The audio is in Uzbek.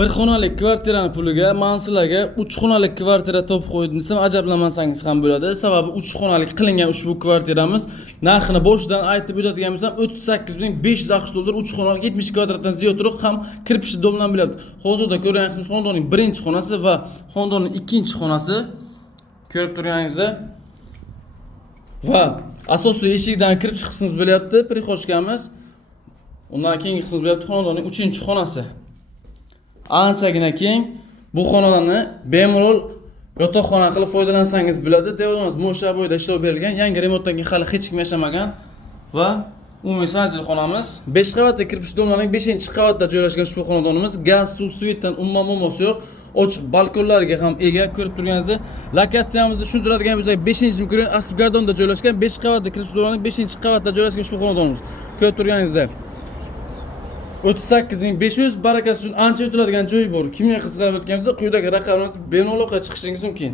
Bir xonali kvartirani puliga men sizlarga 3 xonali kvartira topib qo'ydim desam ajablamasangiz ham bo'ladi. Sababi 3 xonali qilingan ushbu kvartiramiz narxini boshidan aytib o'tadigan bo'lsam 38500 AQSh dollar 3 xonali 70 kvadratdan ziyodroq ham kirpishi domlan bo'ladi. Hozirda ko'ryapsizmi, xonadonning birinchi xonasi va xonadonning ikkinchi xonasi ko'rib turganingizda va asosiy eshikdan kirish qismimiz bo'lyapti, prixoshkamiz. Undan keyingi qismimiz bo'lyapti xonadonning 3-xonasi. Anchagina keng. Bu xonadonni bemalol yotoqxona qilib foydalansangiz bo'ladi. Devorimiz mo'sha bo'yda ishlov berilgan, yangi remontdan keyin hali hech kim yashamagan va umumiy sanjil xonamiz. 5 qavatli kirpish domlaning 5-qavatda joylashgan ushbu xonadonimiz gaz, suv, svetdan umuman muammosi yo'q. Ochiq balkonlarga ham ega. Ko'rib turganingizdek, lokatsiyamizni tushuntiradigan bo'lsak, 5-mikron Asbgardonda joylashgan 5 qavatli kirpish domlaning 5-qavatda joylashgan ushbu xonadonimiz. Ko'rib turganingizdek 38500 barakasi uchun ancha o'tiladigan joyi bor. Kimga qiziqib o'tganingizda quyidagi raqamimiz bemalol chiqishingiz mumkin.